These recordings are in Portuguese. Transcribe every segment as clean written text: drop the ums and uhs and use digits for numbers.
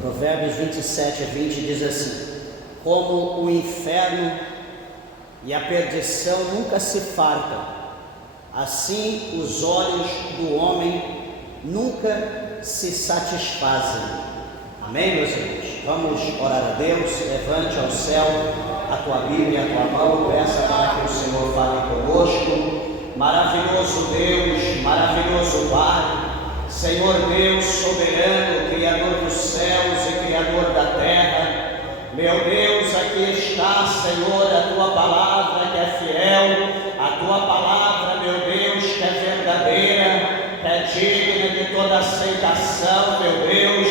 Provérbios 27:20 diz assim: como o inferno e a perdição nunca se fartam, assim os olhos do homem nunca se satisfazem. Amém, meus irmãos? Vamos orar a Deus. Levante ao céu a tua Bíblia, a tua mão, peça para que o Senhor fale conosco. Maravilhoso Deus, maravilhoso Pai, Senhor Deus soberano, Criador dos céus e Criador da terra, meu Deus, aqui está, Senhor, a tua palavra que é fiel, a tua palavra, meu Deus, que é verdadeira, que é digna de toda aceitação, meu Deus.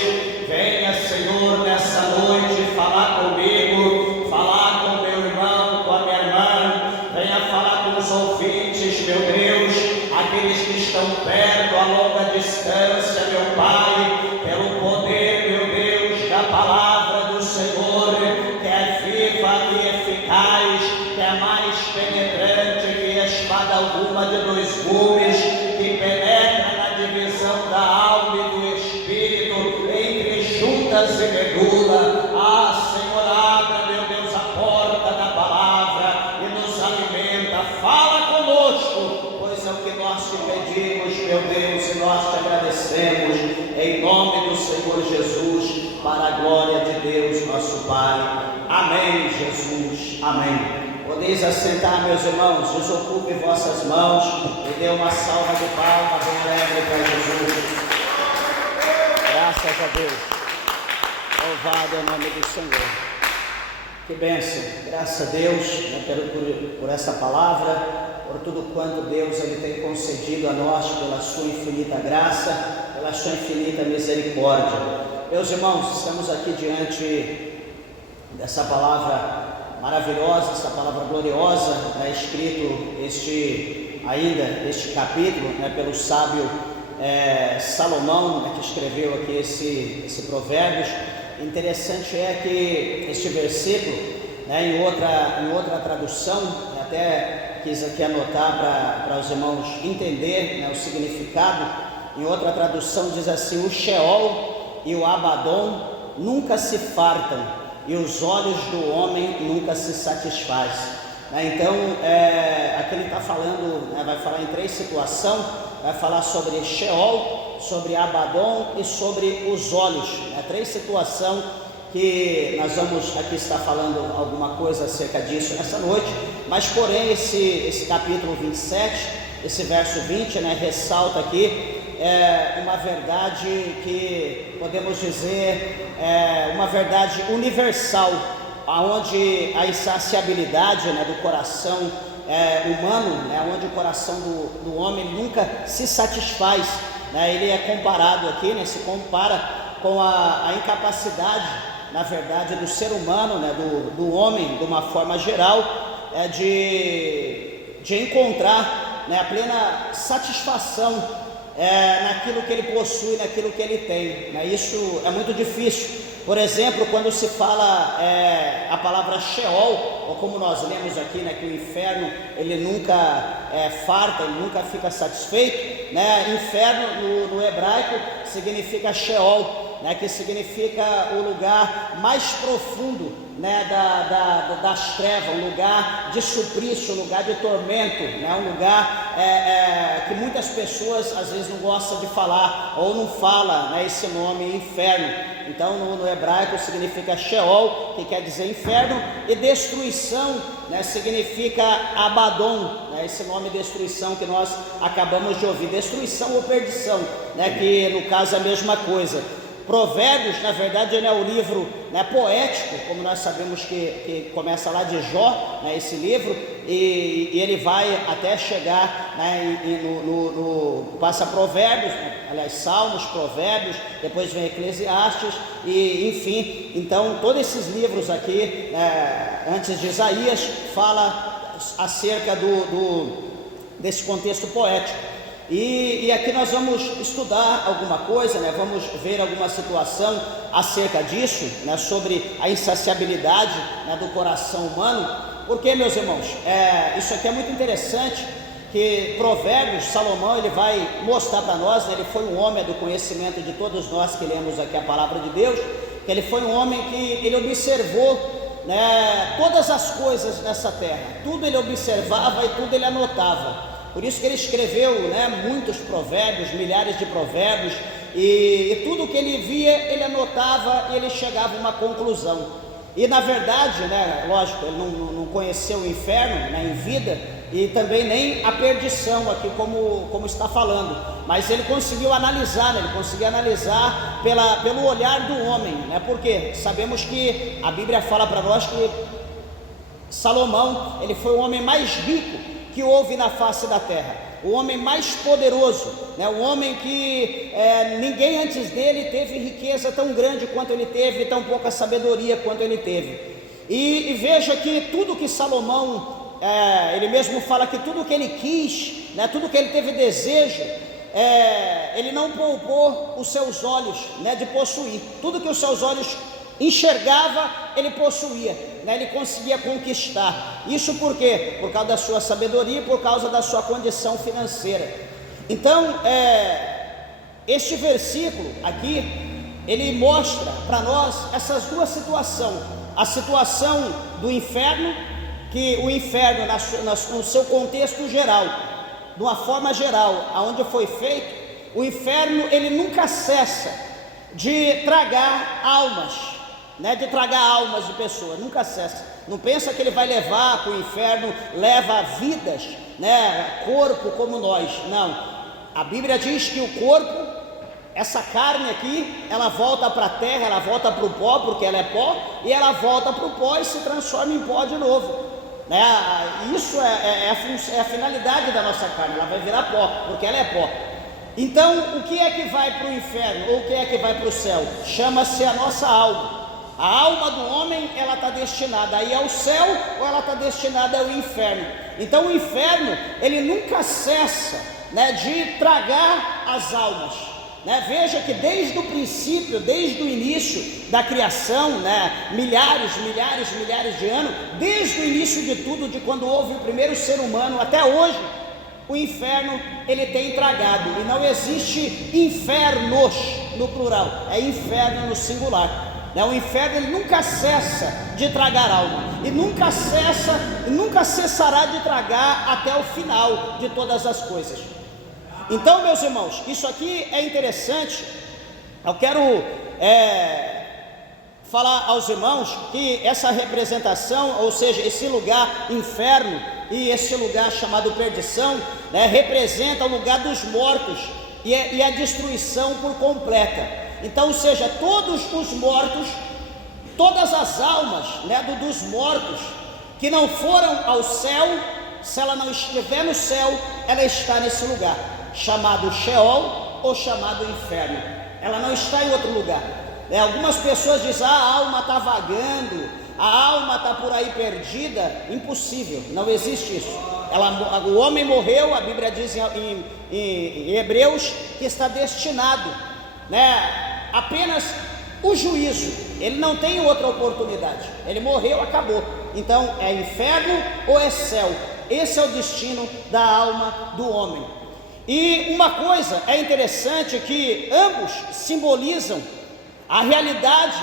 Venha, Senhor, nessa noite falar comigo, falar com meu irmão, com a minha irmã, venha falar com os ouvintes, meu Deus, aqueles que estão perto, a longa distância, meu Pai, pelo poder, meu Deus, da palavra do Senhor, que é viva e eficaz, que é mais penetrante que espada alguma de dois gumes, que penetra na divisão da alma e do espírito, entre juntas e medula. Ah, Senhor, abra, meu Deus, a porta da palavra e nos alimenta. Fala conosco, pois é o que nós te pedimos, meu Deus, e nós te agradecemos, em nome do Senhor Jesus, para a glória de Deus, nosso Pai. Amém, Jesus, amém. Podeis assentar, meus irmãos, desocupe vossas mãos e dê uma salva de palmas bem alegre para Jesus. Graças a Deus. Louvado é o nome do Senhor. Que bênção. Graças a Deus, por essa palavra, por tudo quanto Deus ele tem concedido a nós pela sua infinita graça, pela sua infinita misericórdia. Meus irmãos, estamos aqui diante dessa palavra maravilhosa, essa palavra gloriosa, escrito este capítulo, pelo sábio Salomão, que escreveu aqui esse Provérbios. Interessante é que este versículo, em outra tradução, até quis aqui anotar para os irmãos entender o significado. Em outra tradução diz assim: o Sheol e o Abadom nunca se fartam, e os olhos do homem nunca se satisfazem. Então, aqui ele está falando, vai falar em três situações, vai falar sobre Sheol, sobre Abadom e sobre os olhos. Três situações que nós vamos aqui estar falando alguma coisa acerca disso essa noite, mas porém esse capítulo 27, esse verso 20, ressalta aqui uma verdade que podemos dizer uma verdade universal, aonde a insaciabilidade do coração humano, onde o coração do homem nunca se satisfaz, ele é comparado aqui, se compara com a incapacidade, na verdade, do ser humano, do homem, de uma forma geral, de encontrar a plena satisfação naquilo que ele possui, naquilo que ele tem. Isso é muito difícil. Por exemplo, quando se fala a palavra Sheol, ou como nós lemos aqui, que o inferno ele nunca farta, ele nunca fica satisfeito, inferno no hebraico significa Sheol, que significa o lugar mais profundo das trevas, um lugar de suplício, um lugar de tormento, um lugar que muitas pessoas às vezes não gostam de falar, ou não fala esse nome, inferno. Então no hebraico significa Sheol, que quer dizer inferno, e destruição significa Abadom, esse nome destruição que nós acabamos de ouvir, destruição ou perdição, que no caso é a mesma coisa. Provérbios, na verdade, ele é o livro poético, como nós sabemos que começa lá de Jó, esse livro, e ele vai até chegar passa Provérbios, aliás, Salmos, Provérbios, depois vem Eclesiastes, e enfim, então todos esses livros aqui, antes de Isaías, fala acerca desse contexto poético. E aqui nós vamos estudar alguma coisa, vamos ver alguma situação acerca disso, sobre a insaciabilidade do coração humano. Porque, meus irmãos, isso aqui é muito interessante, que Provérbios, Salomão, ele vai mostrar para nós, ele foi um homem do conhecimento de todos nós que lemos aqui a palavra de Deus, que ele foi um homem que ele observou, né, todas as coisas nessa terra, tudo ele observava e tudo ele anotava. Por isso que ele escreveu, né, muitos provérbios, milhares de provérbios, e tudo que ele via, ele anotava e ele chegava a uma conclusão. E na verdade, né, lógico, ele não conheceu o inferno, né, em vida, e também nem a perdição aqui como está falando, mas ele conseguiu analisar, né, ele conseguiu analisar pelo olhar do homem, né, porque sabemos que a Bíblia fala para nós que Salomão, ele foi o homem mais rico que houve na face da terra, o homem mais poderoso, né, o homem que ninguém antes dele teve riqueza tão grande quanto ele teve, tão pouca sabedoria quanto ele teve. E veja que tudo que Salomão, ele mesmo fala que tudo que ele quis, né, tudo que ele teve desejo, ele não poupou os seus olhos, né, de possuir. Tudo que os seus olhos enxergava, ele possuía, né, ele conseguia conquistar. Isso por quê? Por causa da sua sabedoria e por causa da sua condição financeira. Então, este versículo aqui, ele mostra para nós essas duas situações: a situação do inferno, que o inferno no seu contexto geral, de uma forma geral, aonde foi feito, o inferno ele nunca cessa de tragar almas, né, de tragar almas de pessoas, nunca cessa. Não pensa que ele vai levar, que o inferno leva vidas, né, corpo como nós, não. A Bíblia diz que o corpo, essa carne aqui, ela volta para a terra, ela volta para o pó, porque ela é pó, e ela volta para o pó e se transforma em pó de novo, né? Isso é a finalidade da nossa carne, ela vai virar pó, porque ela é pó. Então, o que é que vai para o inferno, ou o que é que vai para o céu? Chama-se a nossa alma. A alma do homem, ela está destinada a ir ao céu, ou ela está destinada ao inferno. Então o inferno, ele nunca cessa, né, de tragar as almas, né? Veja que desde o princípio, desde o início da criação, né, milhares de anos, desde o início de tudo, de quando houve o primeiro ser humano até hoje, o inferno ele tem tragado. E não existe infernos no plural, é inferno no singular. O inferno ele nunca cessa de tragar alma, e nunca cessará de tragar até o final de todas as coisas. Então, meus irmãos, isso aqui é interessante. Eu quero falar aos irmãos que essa representação, ou seja, esse lugar inferno e esse lugar chamado perdição, né, representa o lugar dos mortos e a destruição por completa. Então, ou seja, todos os mortos, todas as almas, né, dos mortos que não foram ao céu, se ela não estiver no céu, ela está nesse lugar chamado Sheol ou chamado inferno. Ela não está em outro lugar. Algumas pessoas dizem: a alma está vagando, a alma está por aí perdida. Impossível, não existe isso. O homem morreu, a Bíblia diz em Hebreus que está destinado, né, apenas o juízo. Ele não tem outra oportunidade, ele morreu, acabou. Então é inferno ou é céu. Esse é o destino da alma do homem. E uma coisa é interessante, que ambos simbolizam a realidade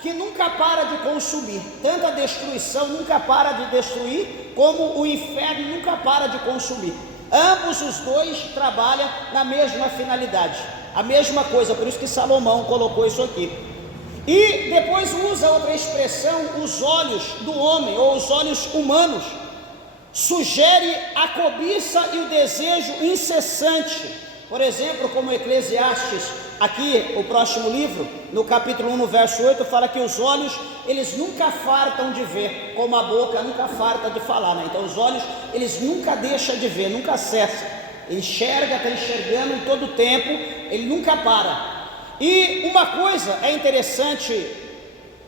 que nunca para de consumir. Tanto a destruição nunca para de destruir, como o inferno nunca para de consumir. Ambos os dois trabalham na mesma finalidade, a mesma coisa. Por isso que Salomão colocou isso aqui. E depois usa outra expressão: os olhos do homem, ou os olhos humanos, sugere a cobiça e o desejo incessante. Por exemplo, como Eclesiastes, aqui o próximo livro, no capítulo 1, no verso 8, fala que os olhos, eles nunca fartam de ver, como a boca nunca farta de falar, né? Então os olhos, eles nunca deixam de ver, nunca cessam. Enxerga, está enxergando em todo o tempo, ele nunca para. E uma coisa é interessante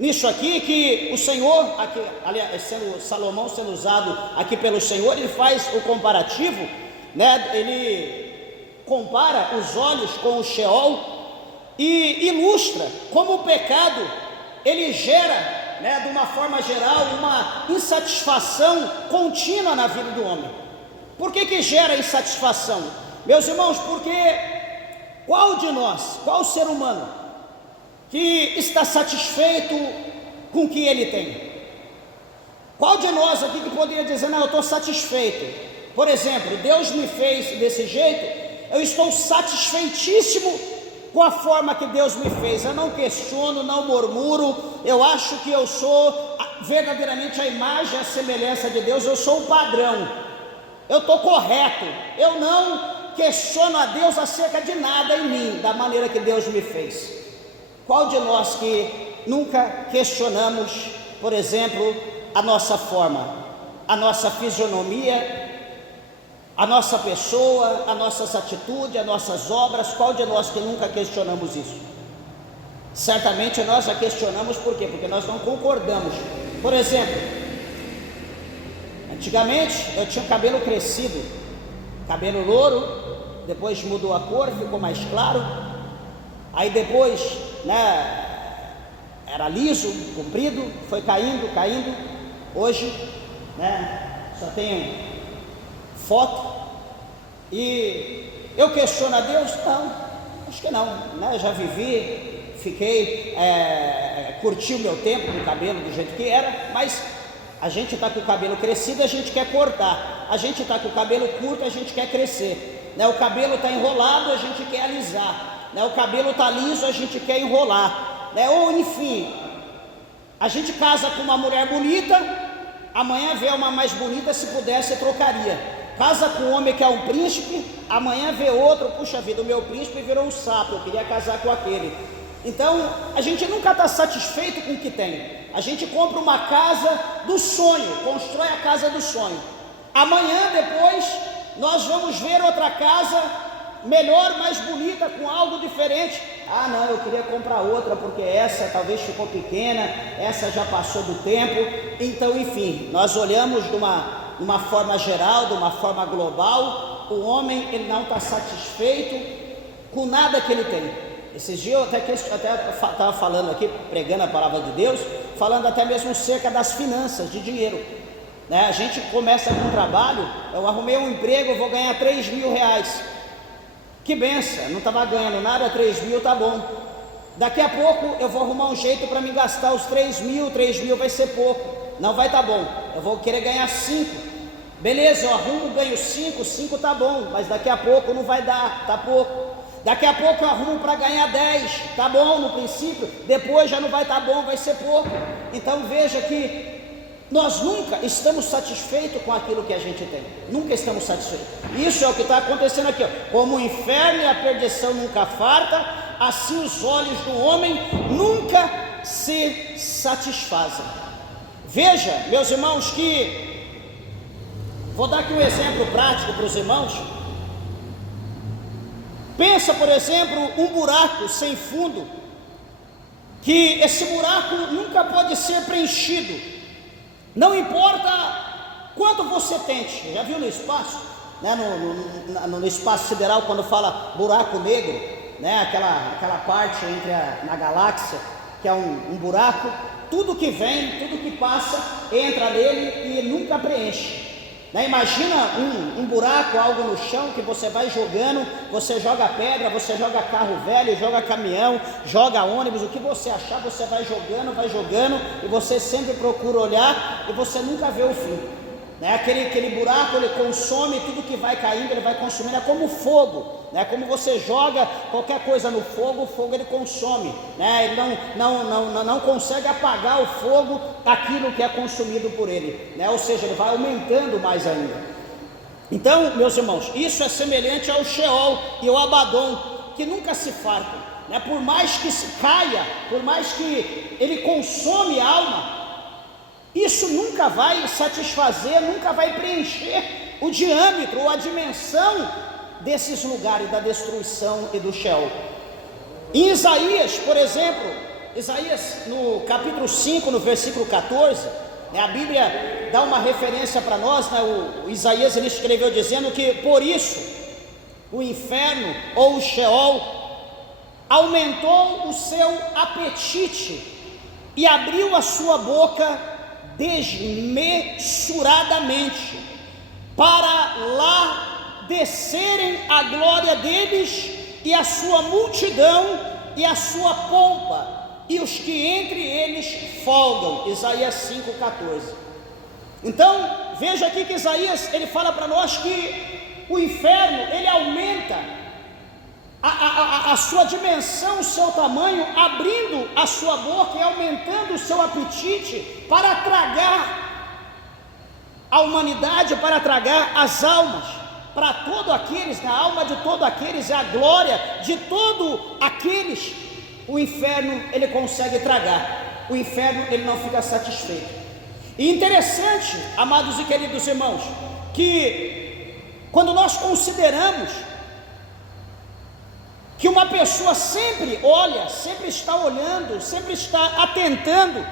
nisso aqui, que o Senhor, aqui, aliás, Salomão sendo usado aqui pelo Senhor, ele faz o comparativo, né? Ele compara os olhos com o Sheol e ilustra como o pecado ele gera, né, de uma forma geral, uma insatisfação contínua na vida do homem. Por que gera insatisfação? Meus irmãos, porque qual de nós, qual ser humano que está satisfeito com o que ele tem? Qual de nós aqui que poderia dizer, não, eu estou satisfeito? Por exemplo, Deus me fez desse jeito, eu estou satisfeitíssimo com a forma que Deus me fez, eu não questiono, não murmuro, eu acho que eu sou verdadeiramente a imagem e a semelhança de Deus, eu sou o padrão, eu estou correto, eu não questiono a Deus acerca de nada em mim, da maneira que Deus me fez. Qual de nós que nunca questionamos, por exemplo, a nossa forma, a nossa fisionomia, a nossa pessoa, as nossas atitudes, as nossas obras? Qual de nós que nunca questionamos isso? Certamente nós já questionamos, por quê? Porque nós não concordamos. Por exemplo, antigamente eu tinha o cabelo crescido, cabelo louro, depois mudou a cor, ficou mais claro, aí depois, era liso, comprido, foi caindo, hoje, só tenho foto. E eu questiono a Deus? Não, acho que não, já vivi, fiquei, curti o meu tempo com o cabelo do jeito que era, mas a gente está com o cabelo crescido, a gente quer cortar, a gente está com o cabelo curto, a gente quer crescer, o cabelo está enrolado, a gente quer alisar, o cabelo está liso, a gente quer enrolar, ou enfim, a gente casa com uma mulher bonita, amanhã vê uma mais bonita, se pudesse trocaria. Casa com um homem que é um príncipe, amanhã vê outro, puxa vida, o meu príncipe virou um sapo, eu queria casar com aquele. Então, a gente nunca está satisfeito com o que tem. A gente compra uma casa do sonho, constrói a casa do sonho. Amanhã, depois, nós vamos ver outra casa melhor, mais bonita, com algo diferente. Ah, não, eu queria comprar outra, porque essa talvez ficou pequena, essa já passou do tempo. Então, enfim, nós olhamos de uma forma geral, de uma forma global, o homem ele não está satisfeito com nada que ele tem. Esses dias eu até estava falando aqui, pregando a palavra de Deus, falando até mesmo cerca das finanças, de dinheiro. A gente começa com um trabalho, eu arrumei um emprego, eu vou ganhar 3 mil reais. Que benção, não estava ganhando nada, 3 mil tá bom. Daqui a pouco eu vou arrumar um jeito para me gastar os 3 mil vai ser pouco, não vai tá bom, eu vou querer ganhar 5. Beleza, eu arrumo, ganho 5 tá bom, mas daqui a pouco não vai dar, tá pouco. Daqui a pouco eu arrumo para ganhar 10, tá bom no princípio, depois já não vai tá bom, vai ser pouco. Então veja que nós nunca estamos satisfeitos com aquilo que a gente tem, nunca estamos satisfeitos. Isso é o que está acontecendo aqui, ó. Como o inferno e a perdição nunca farta, assim os olhos do homem nunca se satisfazem. Veja, meus irmãos, que vou dar aqui um exemplo prático para os irmãos. Pensa, por exemplo, um buraco sem fundo, que esse buraco nunca pode ser preenchido, não importa quanto você tente. Já viu no espaço, no espaço sideral, quando fala buraco negro, aquela parte na galáxia, que é um buraco, tudo que vem, tudo que passa, entra nele e nunca preenche. Imagina um buraco, algo no chão que você vai jogando, você joga pedra, você joga carro velho, joga caminhão, joga ônibus, o que você achar você vai jogando, e você sempre procura olhar e você nunca vê o fim. Aquele buraco, ele consome tudo que vai caindo, ele vai consumindo, é como fogo. Como você joga qualquer coisa no fogo, o fogo ele consome, ele não consegue apagar o fogo, aquilo que é consumido por ele, ou seja, ele vai aumentando mais ainda. Então, meus irmãos, isso é semelhante ao Sheol e ao Abaddon, que nunca se fartam, por mais que se caia, por mais que ele consome a alma, isso nunca vai satisfazer, nunca vai preencher o diâmetro ou a dimensão desses lugares da destruição e do Sheol. Em Isaías, por exemplo, Isaías no capítulo 5, no versículo 14, a Bíblia dá uma referência para nós, o Isaías ele escreveu dizendo que por isso o inferno ou o Sheol aumentou o seu apetite e abriu a sua boca desmesuradamente, para lá descerem a glória deles e a sua multidão e a sua pompa, e os que entre eles folgam. Isaías 5,14. Então, veja aqui que Isaías, ele fala para nós que o inferno, ele aumenta a sua dimensão, o seu tamanho, abrindo a sua boca e aumentando o seu apetite para tragar a humanidade, para tragar as almas, para todos aqueles, a alma de todos aqueles, é a glória de todos aqueles, o inferno ele consegue tragar, o inferno ele não fica satisfeito. E interessante, amados e queridos irmãos, que quando nós consideramos que uma pessoa sempre olha, sempre está olhando, sempre está atentando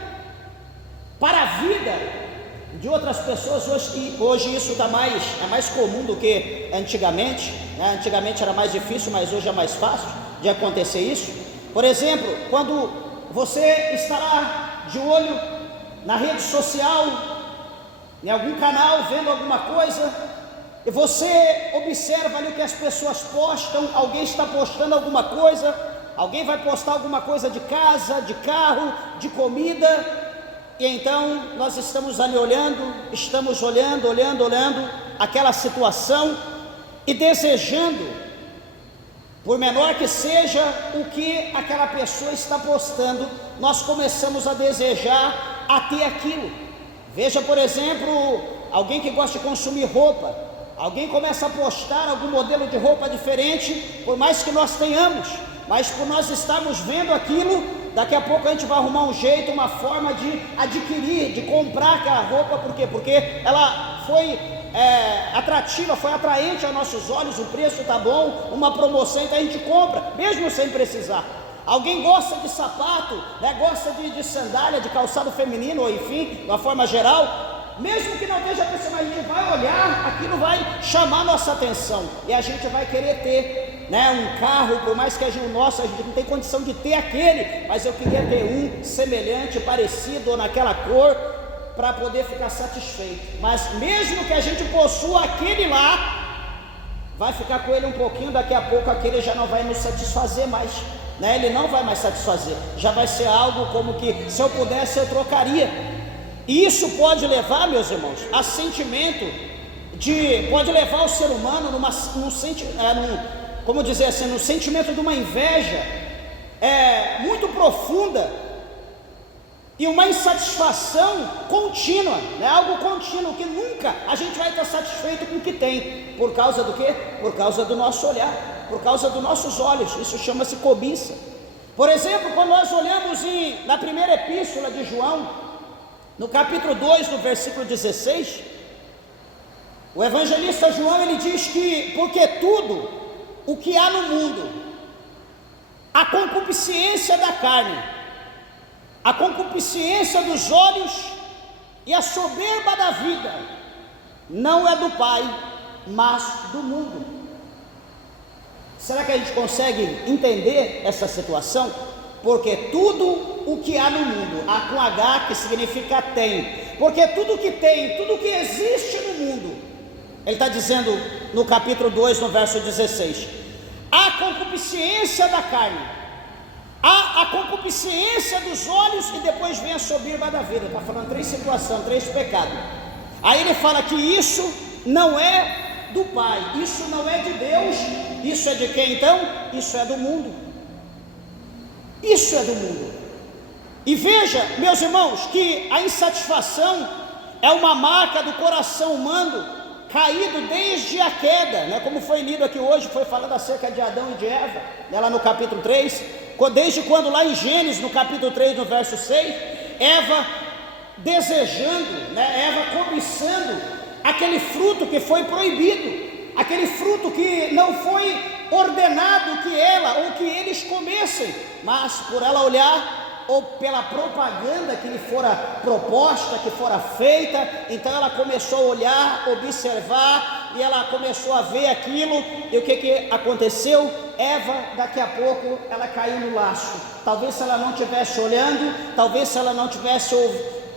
para a vida de outras pessoas, hoje isso é mais comum do que antigamente, né? Antigamente era mais difícil, mas hoje é mais fácil de acontecer isso. Por exemplo, quando você está lá de olho na rede social, em algum canal, vendo alguma coisa, e você observa ali o que as pessoas postam, alguém está postando alguma coisa, alguém vai postar alguma coisa de casa, de carro, de comida, e então nós estamos ali olhando aquela situação e desejando, por menor que seja o que aquela pessoa está postando, nós começamos a desejar a ter aquilo. Veja, por exemplo, alguém que gosta de consumir roupa, alguém começa a postar algum modelo de roupa diferente, por mais que nós tenhamos, mas por nós estarmos vendo aquilo, daqui a pouco a gente vai arrumar um jeito, uma forma de adquirir, de comprar aquela roupa. Por quê? Porque ela foi atrativa, foi atraente aos nossos olhos, o preço está bom, uma promoção, então a gente compra, mesmo sem precisar. Alguém gosta de sapato, né? Gosta de sandália, de calçado feminino, ou enfim, de uma forma geral, mesmo que não esteja pensando, a gente vai olhar, aquilo vai chamar nossa atenção, e a gente vai querer ter, né, um carro, por mais que a gente não tem condição de ter aquele, mas eu queria ter um semelhante, parecido, ou naquela cor, para poder ficar satisfeito. Mas mesmo que a gente possua aquele lá, vai ficar com ele um pouquinho, daqui a pouco aquele já não vai nos satisfazer mais, né? Ele não vai mais satisfazer, já vai ser algo como que, se eu pudesse eu trocaria. E isso pode levar, meus irmãos, a sentimento pode levar o ser humano num sentimento de uma inveja muito profunda, e uma insatisfação contínua, né? Algo contínuo, que nunca a gente vai estar satisfeito com o que tem. Por causa do quê? Por causa do nosso olhar, por causa dos nossos olhos. Isso chama-se cobiça. Por exemplo, quando nós olhamos na primeira epístola de João, no capítulo 2, no versículo 16, o evangelista João, ele diz que, porque tudo o que há no mundo, a concupiscência da carne, a concupiscência dos olhos e a soberba da vida, não é do Pai, mas do mundo. Será que a gente consegue entender essa situação? Porque tudo o que há no mundo, há com H, que significa tem, porque tudo que tem, tudo que existe no mundo, ele está dizendo no capítulo 2, no verso 16, a concupiscência da carne, há a concupiscência dos olhos, e depois vem a soberba da vida. Está falando 3 situações, 3 pecados. Aí ele fala que isso não é do Pai, isso não é de Deus. Isso é de quem então? Isso é do mundo. Isso é do mundo. E veja, meus irmãos, que a insatisfação é uma marca do coração humano caído desde a queda, né? Como foi lido aqui hoje, foi falando acerca de Adão e de Eva, né? Lá no capítulo 3, desde quando lá em Gênesis, no capítulo 3, no verso 6, Eva desejando, né? Eva cobiçando aquele fruto que foi proibido, aquele fruto que não foi ordenado que ela ou que eles comessem, mas por ela olhar, ou pela propaganda que lhe fora proposta, que fora feita, então ela começou a olhar, observar, e ela começou a ver aquilo, e o que aconteceu? Eva, daqui a pouco, ela caiu no laço. Talvez se ela não estivesse olhando, talvez se ela não tivesse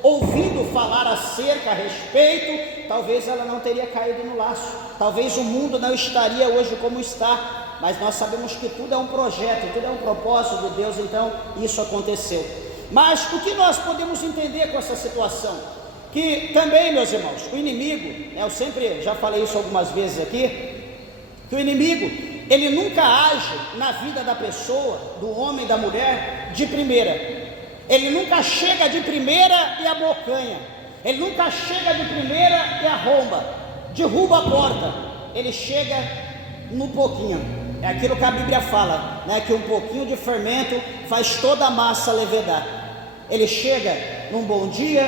ouvido falar acerca, a respeito, talvez ela não teria caído no laço, talvez o mundo não estaria hoje como está. mas nós sabemos que tudo é um projeto, tudo é um propósito de Deus, então isso aconteceu. Mas o que nós podemos entender com essa situação? Que também, meus irmãos, o inimigo, eu sempre já falei isso algumas vezes aqui, que o inimigo, ele nunca age na vida da pessoa, do homem, da mulher, de primeira. Ele nunca chega de primeira e abocanha. Ele nunca chega de primeira e arromba, derruba a porta. Ele chega no pouquinho. É aquilo que a Bíblia fala, né? Que um pouquinho de fermento faz toda a massa levedar. Ele chega num bom dia,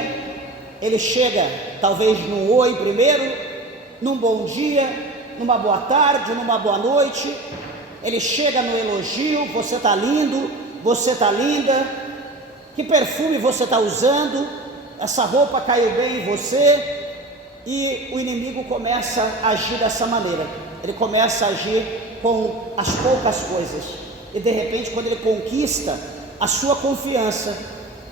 ele chega talvez num oi primeiro, num bom dia, numa boa tarde, numa boa noite. Ele chega no elogio: você está lindo, você está linda, que perfume você está usando, essa roupa caiu bem em você. E o inimigo começa a agir dessa maneira, ele começa a agir com as poucas coisas, e de repente, quando ele conquista a sua confiança,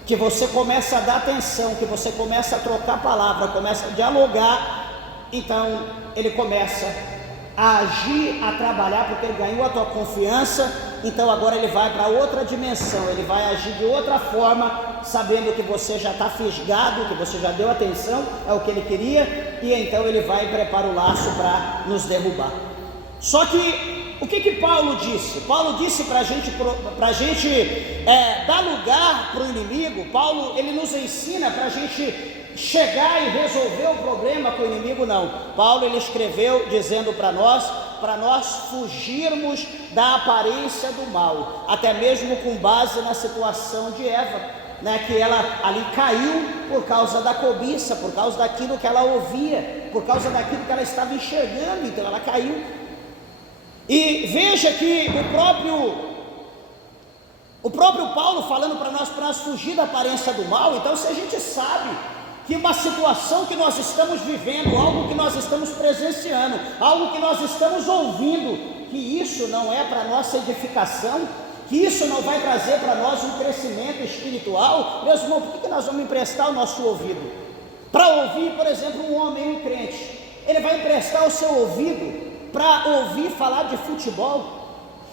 que você começa a dar atenção, que você começa a trocar palavra, começa a dialogar, então ele começa a agir, a trabalhar, porque ele ganhou a tua confiança. Então agora ele vai para outra dimensão, ele vai agir de outra forma, sabendo que você já está fisgado, que você já deu atenção ao que ele queria, e então ele vai e prepara o laço para nos derrubar. Só que o que Paulo disse? Paulo disse para a gente dar lugar para o inimigo. Paulo, ele nos ensina para a gente chegar e resolver o problema com o inimigo. Não, Paulo, ele escreveu dizendo para nós fugirmos da aparência do mal, até mesmo com base na situação de Eva, né, que ela ali caiu por causa da cobiça, por causa daquilo que ela ouvia, por causa daquilo que ela estava enxergando, então ela caiu. E veja que o próprio Paulo falando para nós fugir da aparência do mal. Então, se a gente sabe que uma situação que nós estamos vivendo, algo que nós estamos presenciando, algo que nós estamos ouvindo, que isso não é para nossa edificação, que isso não vai trazer para nós um crescimento espiritual, meus irmãos, por que nós vamos emprestar o nosso ouvido? Para ouvir, por exemplo, um homem, um crente, ele vai emprestar o seu ouvido para ouvir falar de futebol?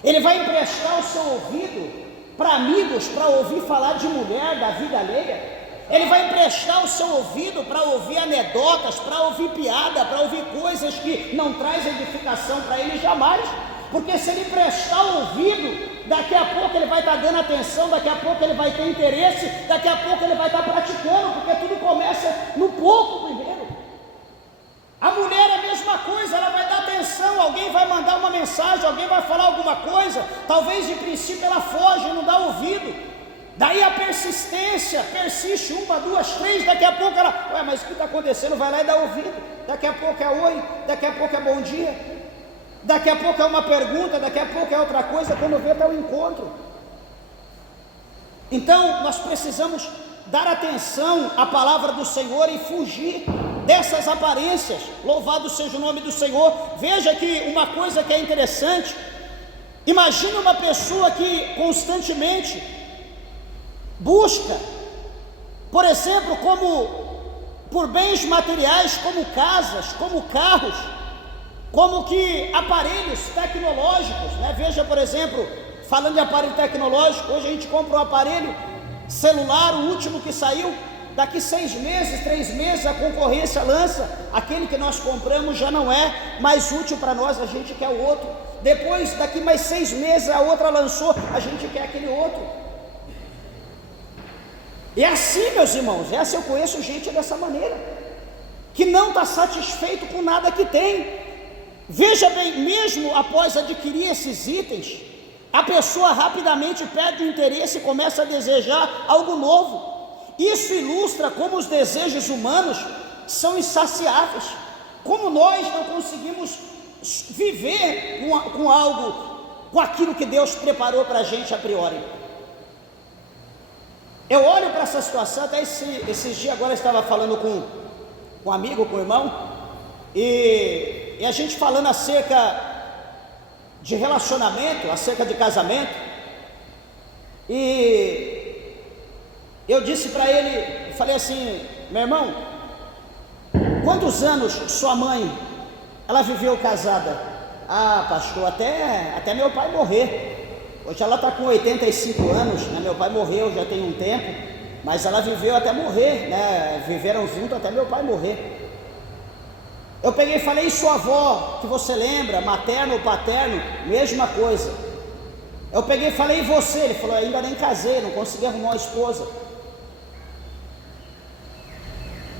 Ele vai emprestar o seu ouvido para amigos, para ouvir falar de mulher, da vida alheia? Ele vai emprestar o seu ouvido para ouvir anedotas, para ouvir piada, para ouvir coisas que não trazem edificação para ele jamais? Porque se ele emprestar o ouvido, daqui a pouco ele vai estar dando atenção, daqui a pouco ele vai ter interesse, daqui a pouco ele vai estar praticando, porque tudo começa no pouco primeiro. A mulher é a mesma coisa, ela vai dar atenção, alguém vai mandar uma mensagem, alguém vai falar alguma coisa, talvez de princípio ela foge, não dá ouvido. Daí a persistência, persiste, 1, 2, 3, daqui a pouco ela, mas o que está acontecendo? Vai lá e dá ouvido. Daqui a pouco é oi, daqui a pouco é bom dia, daqui a pouco é uma pergunta, daqui a pouco é outra coisa, quando vê está o encontro. Então nós precisamos dar atenção à palavra do Senhor e fugir dessas aparências. Louvado seja o nome do Senhor. Veja que uma coisa que é interessante, imagina uma pessoa que constantemente busca, por exemplo, por bens materiais, como casas, como carros, como que aparelhos tecnológicos, né? Veja, por exemplo, falando de aparelho tecnológico, hoje a gente compra um aparelho celular, o último que saiu, daqui 6 meses, 3 meses, a concorrência lança, aquele que nós compramos já não é mais útil para nós, a gente quer o outro. Depois, daqui mais 6 meses, a outra lançou, a gente quer aquele outro. E assim, meus irmãos, eu conheço gente dessa maneira, que não está satisfeito com nada que tem. Veja bem, mesmo após adquirir esses itens, a pessoa rapidamente perde o interesse e começa a desejar algo novo. Isso ilustra como os desejos humanos são insaciáveis, como nós não conseguimos viver com algo, com aquilo que Deus preparou para a gente a priori. Eu olho para essa situação, até esses dias agora eu estava falando com um amigo, com um irmão, e a gente falando acerca de relacionamento, acerca de casamento, e eu disse para ele, falei assim: meu irmão, quantos anos sua mãe, ela viveu casada? Ah, pastor, até meu pai morrer. Hoje ela está com 85 anos, né? Meu pai morreu já tem um tempo, mas ela viveu até morrer, né? Viveram junto até meu pai morrer. Eu peguei e falei, e sua avó, que você lembra, materno ou paterno, mesma coisa. Eu peguei e falei, e você? Ele falou, ainda nem casei, não consegui arrumar uma esposa.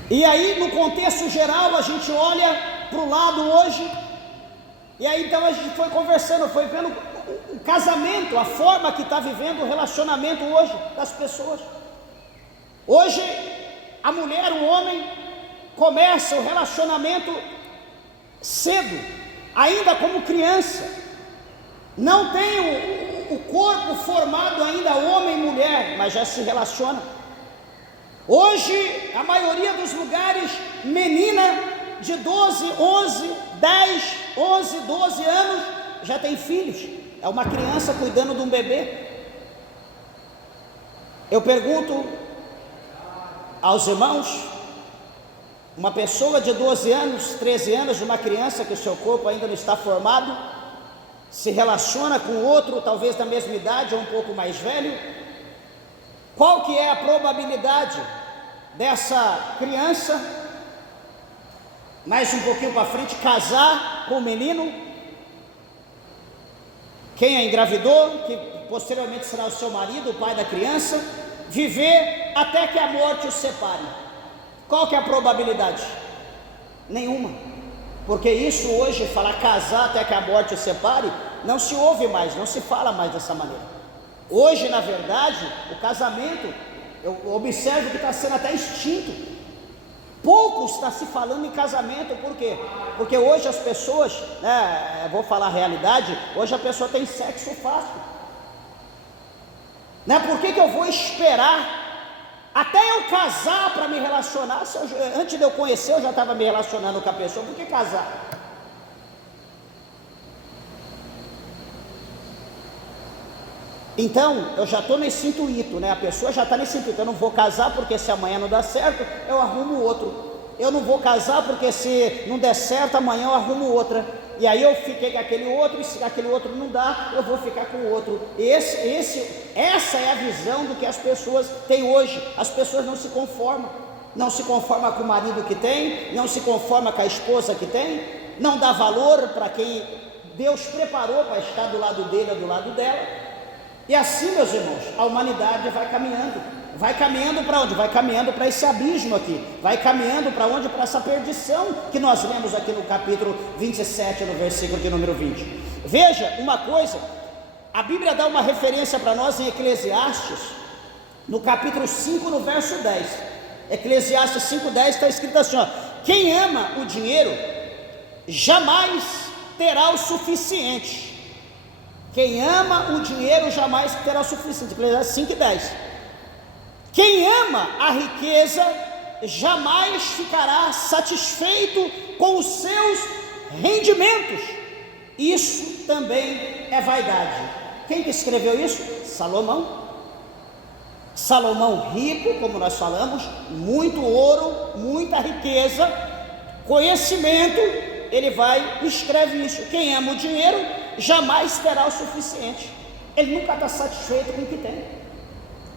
E aí, no contexto geral, a gente olha para o lado hoje, e aí então a gente foi conversando, foi vendo o casamento, a forma que está vivendo o relacionamento hoje das pessoas. Hoje, a mulher, o homem, começa o relacionamento cedo, ainda como criança, não tem o corpo formado ainda homem e mulher, mas já se relaciona. Hoje, a maioria dos lugares, menina de 12, 11, 10, 11, 12 anos, já tem filhos, é uma criança cuidando de um bebê. Eu pergunto aos irmãos, uma pessoa de 12 anos, 13 anos, uma criança que o seu corpo ainda não está formado, se relaciona com outro, talvez da mesma idade ou um pouco mais velho, qual que é a probabilidade dessa criança, mais um pouquinho para frente, casar com o menino, quem a engravidou, que posteriormente será o seu marido, o pai da criança, viver até que a morte os separe? Qual que é a probabilidade? Nenhuma, porque isso hoje, falar casar até que a morte os separe, não se ouve mais, não se fala mais dessa maneira. Hoje, na verdade, o casamento, eu observo que está sendo até extinto. Pouco está se falando em casamento, por quê? Porque hoje as pessoas, né, vou falar a realidade, hoje a pessoa tem sexo fácil, né? Por que eu vou esperar até eu casar para me relacionar? Antes de eu conhecer eu já estava me relacionando com a pessoa, por que casar? Então, eu já estou nesse intuito, né? A pessoa já está nesse intuito, eu não vou casar porque se amanhã não dá certo, eu arrumo outro. Eu não vou casar porque se não der certo, amanhã eu arrumo outra. E aí eu fiquei com aquele outro, e se aquele outro não dá, eu vou ficar com o outro. Essa é a visão do que as pessoas têm hoje. As pessoas não se conformam. Não se conforma com o marido que tem, não se conforma com a esposa que tem, não dá valor para quem Deus preparou para estar do lado dele ou do lado dela. E assim, meus irmãos, a humanidade vai caminhando para onde? Vai caminhando para esse abismo aqui, vai caminhando para onde? Para essa perdição que nós lemos aqui no capítulo 27, no versículo de número 20. Veja uma coisa, a Bíblia dá uma referência para nós em Eclesiastes, no capítulo 5, no verso 10. Eclesiastes 5:10 está escrito assim, ó: quem ama o dinheiro jamais terá o suficiente. Quem ama o dinheiro jamais terá o suficiente. Eclesiastes 5:10. Quem ama a riqueza jamais ficará satisfeito com os seus rendimentos. Isso também é vaidade. Quem que escreveu isso? Salomão. Salomão rico, como nós falamos, muito ouro, muita riqueza, conhecimento, ele vai e escreve isso. Quem ama o dinheiro jamais terá o suficiente. Ele nunca está satisfeito com o que tem.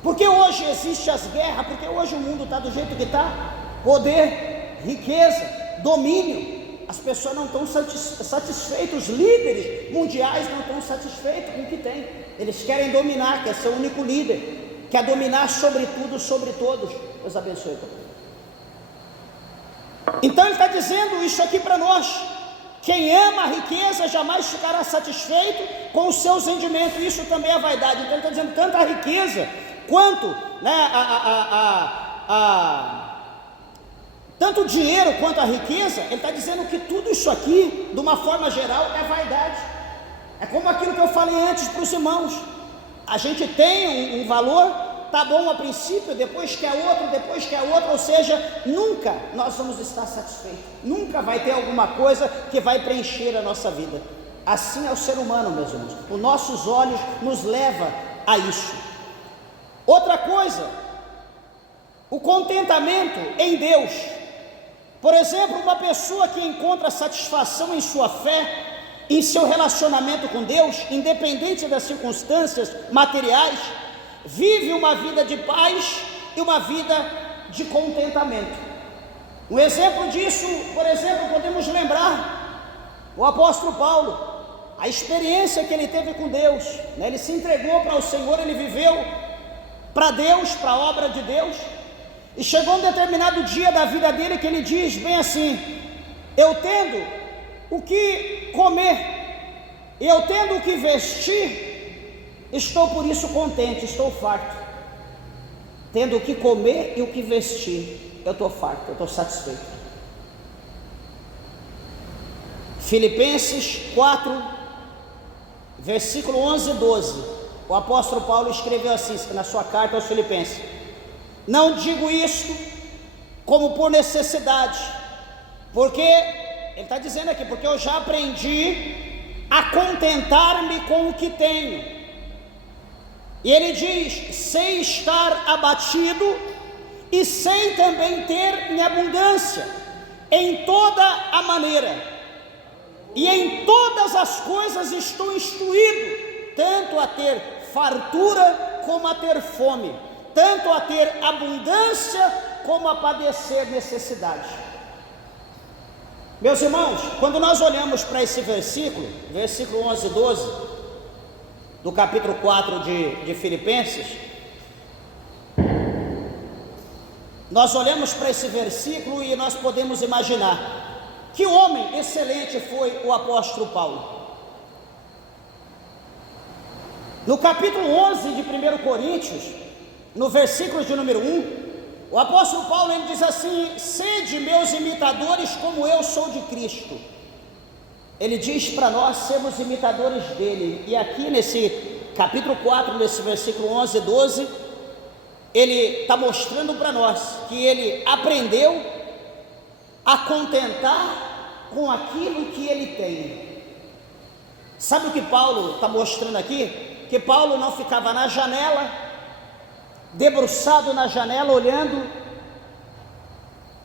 Porque hoje existem as guerras, porque hoje o mundo está do jeito que está. Poder, riqueza, domínio. As pessoas não estão satisfeitas, os líderes mundiais não estão satisfeitos com o que tem. Eles querem dominar, quer ser o único líder, quer dominar sobre tudo, sobre todos. Deus abençoe. Então ele está dizendo isso aqui para nós. Quem ama a riqueza jamais ficará satisfeito com os seus rendimentos. Isso também é vaidade. Então ele está dizendo tanto a riqueza quanto, né, tanto o dinheiro quanto a riqueza. Ele está dizendo que tudo isso aqui, de uma forma geral, é vaidade. É como aquilo que eu falei antes para os irmãos. A gente tem um valor, tá bom a princípio, depois quer outro, depois quer outro, ou seja, nunca nós vamos estar satisfeitos, nunca vai ter alguma coisa que vai preencher a nossa vida. Assim é o ser humano, meus irmãos. Os nossos olhos nos levam a isso. Outra coisa, o contentamento em Deus. Por exemplo, uma pessoa que encontra satisfação em sua fé, em seu relacionamento com Deus, independente das circunstâncias materiais, vive uma vida de paz e uma vida de contentamento. Um exemplo disso, por exemplo, podemos lembrar o apóstolo Paulo, a experiência que ele teve com Deus, né? Ele se entregou para o Senhor, ele viveu para Deus, para a obra de Deus, e chegou um determinado dia da vida dele que ele diz bem assim: eu tendo o que comer, eu tendo o que vestir, estou por isso contente, estou farto. Tendo o que comer e o que vestir, eu estou farto, eu estou satisfeito. Filipenses 4, versículo 11 e 12, o apóstolo Paulo escreveu assim na sua carta aos Filipenses: não digo isto como por necessidade, porque, ele está dizendo aqui, porque eu já aprendi a contentar-me com o que tenho. E ele diz: sei estar abatido e sei também ter em abundância, em toda a maneira, e em todas as coisas estou instruído, tanto a ter fartura como a ter fome, tanto a ter abundância como a padecer necessidade. Meus irmãos, quando nós olhamos para esse versículo 11 e 12, do capítulo 4 de Filipenses, nós olhamos para esse versículo e nós podemos imaginar que homem excelente foi o apóstolo Paulo. No capítulo 11 de 1 Coríntios, no versículo de número 1, o apóstolo Paulo ele diz assim: sede meus imitadores como eu sou de Cristo. Ele diz para nós sermos imitadores dele. E aqui nesse capítulo 4, nesse versículo 11 e 12, ele está mostrando para nós que ele aprendeu a contentar com aquilo que ele tem. Sabe o que Paulo está mostrando aqui? Que Paulo não ficava na janela, debruçado na janela, olhando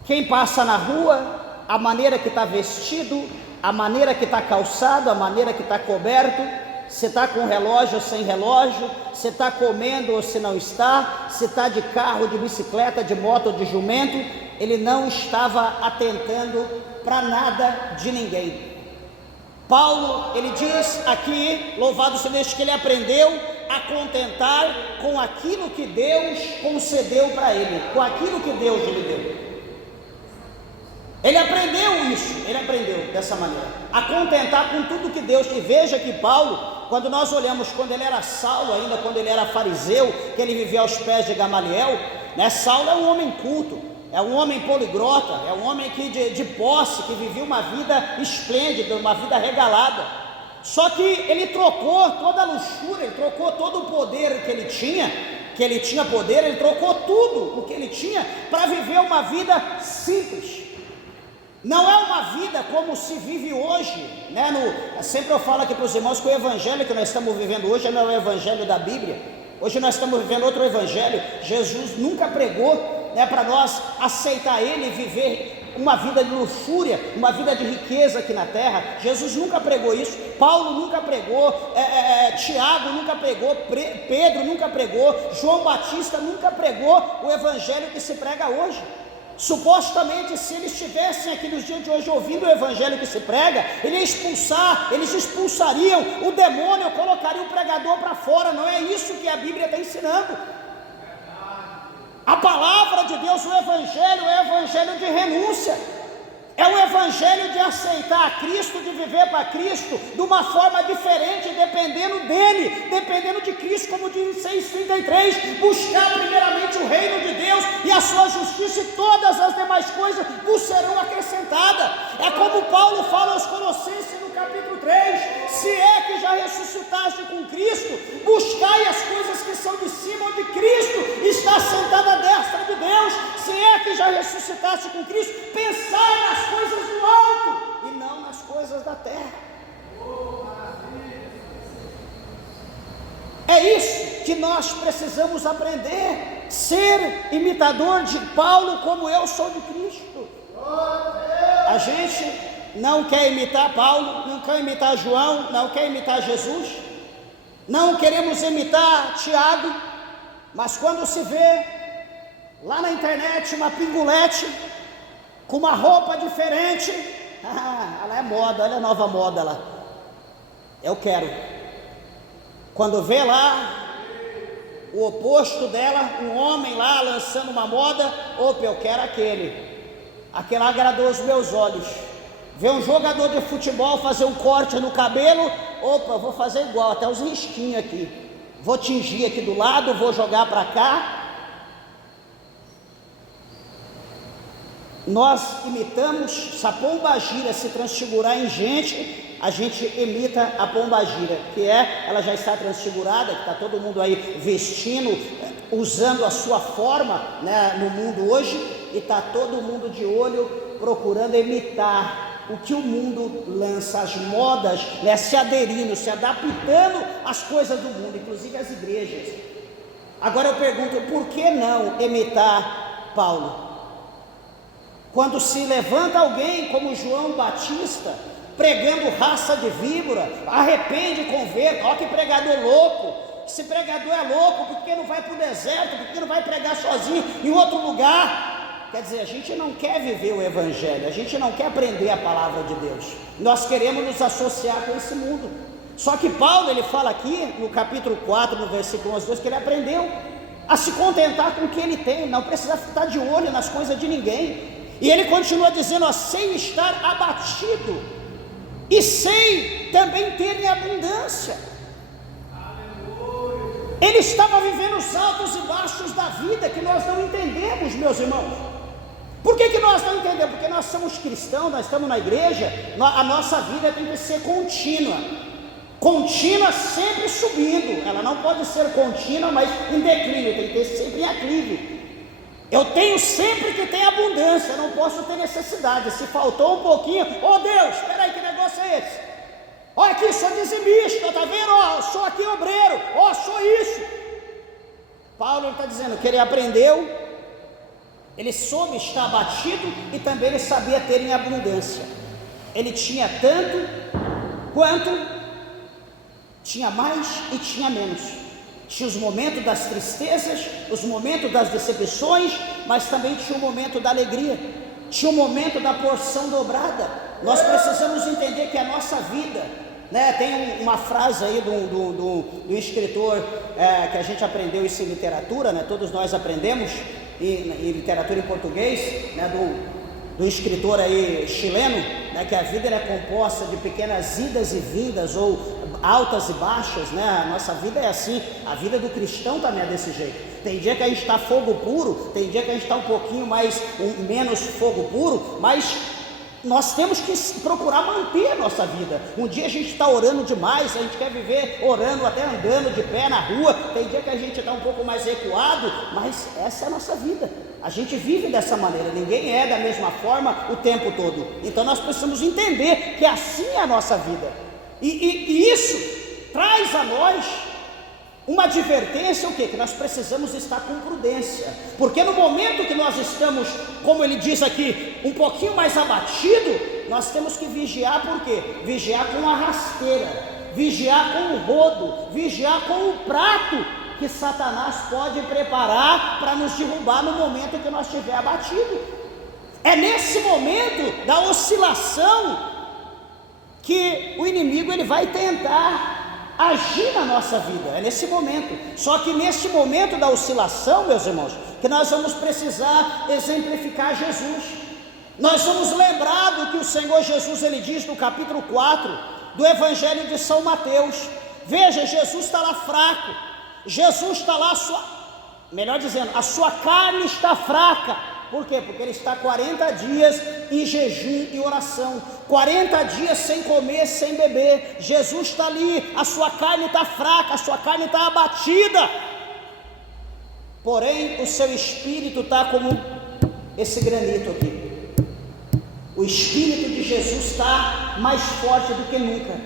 quem passa na rua, a maneira que está vestido, a maneira que está calçado, a maneira que está coberto, se está com relógio ou sem relógio, se está comendo ou se não está, se está de carro, de bicicleta, de moto ou de jumento. Ele não estava atentando para nada de ninguém. Paulo, ele diz aqui, louvado seja Deus, que ele aprendeu a contentar com aquilo que Deus concedeu para ele, com aquilo que Deus lhe deu. Ele aprendeu isso, ele aprendeu dessa maneira, a contentar com tudo que Deus te. Veja que Paulo, quando nós olhamos, quando ele era Saulo ainda, quando ele era fariseu, que ele vivia aos pés de Gamaliel, né? Saulo é um homem culto, é um homem poliglota, é um homem que de posse, que vivia uma vida esplêndida, uma vida regalada. Só que ele trocou toda a luxúria, ele trocou todo o poder que ele tinha poder, ele trocou tudo o que ele tinha para viver uma vida simples. Não é uma vida como se vive hoje, né? Sempre eu falo aqui para os irmãos que o evangelho que nós estamos vivendo hoje não é o evangelho da Bíblia. Hoje nós estamos vivendo outro evangelho. Jesus nunca pregou, né, para nós aceitar ele e viver uma vida de luxúria, uma vida de riqueza aqui na terra. Jesus nunca pregou isso. Paulo nunca pregou, Tiago nunca pregou, Pedro nunca pregou, João Batista nunca pregou o evangelho que se prega hoje. Supostamente, se eles estivessem aqui nos dias de hoje ouvindo o evangelho que se prega, eles expulsariam o demônio, colocariam o pregador para fora. Não é isso que a Bíblia está ensinando. A palavra de Deus, o evangelho é o evangelho de renúncia, é o evangelho de aceitar a Cristo, de viver para Cristo de uma forma diferente, dependendo dele, dependendo de Cristo, como diz 6,33, buscar primeiramente o reino de Deus e a sua justiça, e todas as demais coisas vos serão acrescentadas. É como Paulo fala aos Colossenses no capítulo 3, se é que já ressuscitaste com Cristo, buscai as coisas que são de cima, onde Cristo está sentado à destra de Deus. Se é que já ressuscitaste com Cristo, pensai nas coisas do alto e não nas coisas da terra. É isso que nós precisamos aprender, ser imitador de Paulo como eu sou de Cristo. A gente não quer imitar Paulo, não quer imitar João, não quer imitar Jesus, não queremos imitar Tiago, mas quando se vê lá na internet uma pingulete com uma roupa diferente, ela é moda, ela é nova moda lá, eu quero. Quando vê lá o oposto dela, um homem lá lançando uma moda, opa, eu quero aquele agradou os meus olhos. Ver um jogador de futebol fazer um corte no cabelo, opa, eu vou fazer igual, até os risquinhos aqui, vou tingir aqui do lado, vou jogar para cá. Nós imitamos, se a pombagira se transfigurar em gente, a gente imita a pombagira, que ela já está transfigurada, que está todo mundo aí vestindo, usando a sua forma, né, no mundo hoje, e está todo mundo de olho procurando imitar o que o mundo lança, as modas, né, se aderindo, se adaptando às coisas do mundo, inclusive as igrejas. Agora eu pergunto, por que não imitar Paulo? Quando se levanta alguém como João Batista, pregando raça de víbora, arrepende e converta, olha que pregador louco. Esse pregador é louco, porque não vai para o deserto, porque não vai pregar sozinho em outro lugar. Quer dizer, a gente não quer viver o evangelho, a gente não quer aprender a palavra de Deus, nós queremos nos associar com esse mundo. Só que Paulo, ele fala aqui no capítulo 4, no versículo 11, 2, que ele aprendeu a se contentar com o que ele tem, não precisa estar de olho nas coisas de ninguém. E ele continua dizendo, ó, sem estar abatido, e sem também ter em abundância. Ele estava vivendo os altos e baixos da vida, que nós não entendemos, meus irmãos. Por que nós não entendemos? Porque nós somos cristãos, nós estamos na igreja, a nossa vida tem que ser contínua, sempre subindo, ela não pode ser contínua, mas em declínio, tem que ter sempre em aclive. Eu tenho sempre que ter abundância, eu não posso ter necessidade. Se faltou um pouquinho, oh Deus, espera aí, que negócio é esse? Olha aqui, sou dizimista, tá vendo? Ó, sou aqui obreiro, ó, sou isso. Paulo está dizendo que ele aprendeu, ele soube estar abatido e também ele sabia ter em abundância. Ele tinha tanto quanto tinha mais e tinha menos. Tinha os momentos das tristezas, os momentos das decepções, mas também tinha o momento da alegria, tinha o momento da porção dobrada. Nós precisamos entender que a nossa vida, né, tem uma frase aí do escritor que a gente aprendeu isso em literatura, né, todos nós aprendemos em literatura em português, né, do escritor aí chileno, né, que a vida é composta de pequenas idas e vindas, ou altas e baixas, né? A nossa vida é assim, a vida do cristão também é desse jeito. Tem dia que a gente está fogo puro, tem dia que a gente está um pouquinho menos fogo puro, mas nós temos que procurar manter a nossa vida. Um dia a gente está orando demais, a gente quer viver orando, até andando de pé na rua. Tem dia que a gente está um pouco mais recuado, mas essa é a nossa vida. A gente vive dessa maneira, ninguém é da mesma forma o tempo todo. Então nós precisamos entender que assim é a nossa vida. E isso traz a nós uma advertência, o quê? Que nós precisamos estar com prudência, porque no momento que nós estamos, como ele diz aqui, um pouquinho mais abatido, nós temos que vigiar. Por quê? Vigiar com a rasteira, vigiar com o rodo, vigiar com o prato que Satanás pode preparar para nos derrubar no momento que nós estiver abatido. É nesse momento da oscilação que o inimigo ele vai tentar agir na nossa vida, é nesse momento. Só que nesse momento da oscilação, meus irmãos, que nós vamos precisar exemplificar Jesus. Nós vamos lembrar do que o Senhor Jesus ele diz no capítulo 4 do Evangelho de São Mateus. Veja, Jesus está lá fraco, Jesus está lá, melhor dizendo, a sua carne está fraca. Por quê? Porque ele está 40 dias em jejum e oração, 40 dias sem comer, sem beber. Jesus está ali, a sua carne está fraca, a sua carne está abatida, porém o seu espírito está como esse granito aqui. O espírito de Jesus está mais forte do que nunca.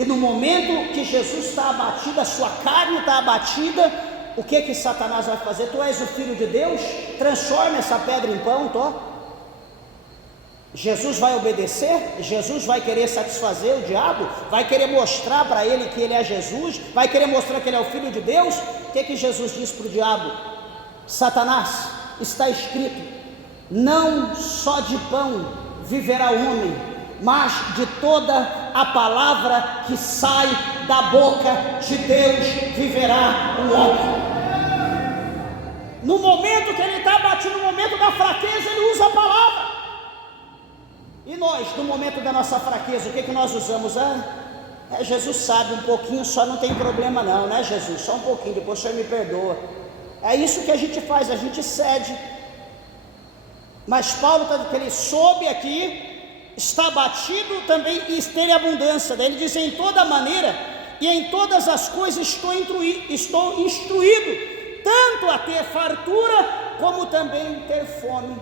E no momento que Jesus está abatido, a sua carne está abatida, o que Satanás vai fazer? Tu és o Filho de Deus? Transforma essa pedra em pão, Jesus vai obedecer? Jesus vai querer satisfazer o diabo? Vai querer mostrar para ele que ele é Jesus? Vai querer mostrar que ele é o Filho de Deus? O que Jesus diz para o diabo? Satanás, está escrito: não só de pão viverá o homem, mas de toda a palavra que sai da boca de Deus viverá o homem. No momento que ele está abatido, no momento da fraqueza, ele usa a palavra. E nós, no momento da nossa fraqueza, o que nós usamos? Jesus sabe um pouquinho, só não tem problema não, né Jesus? Só um pouquinho, depois o Senhor me perdoa. É isso que a gente faz, a gente cede. Mas Paulo está dizendo que ele soube aqui, está abatido também e tem abundância. Daí ele diz: em toda maneira e em todas as coisas estou instruído, tanto a ter fartura, como também ter fome.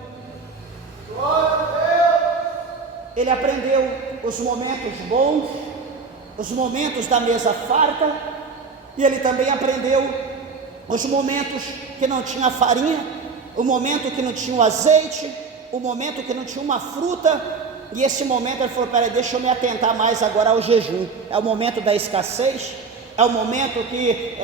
Ele aprendeu os momentos bons, os momentos da mesa farta, e ele também aprendeu os momentos que não tinha farinha, o momento que não tinha o azeite, o momento que não tinha uma fruta. E esse momento ele falou: peraí, deixa eu me atentar mais agora ao jejum. É o momento da escassez, é o momento que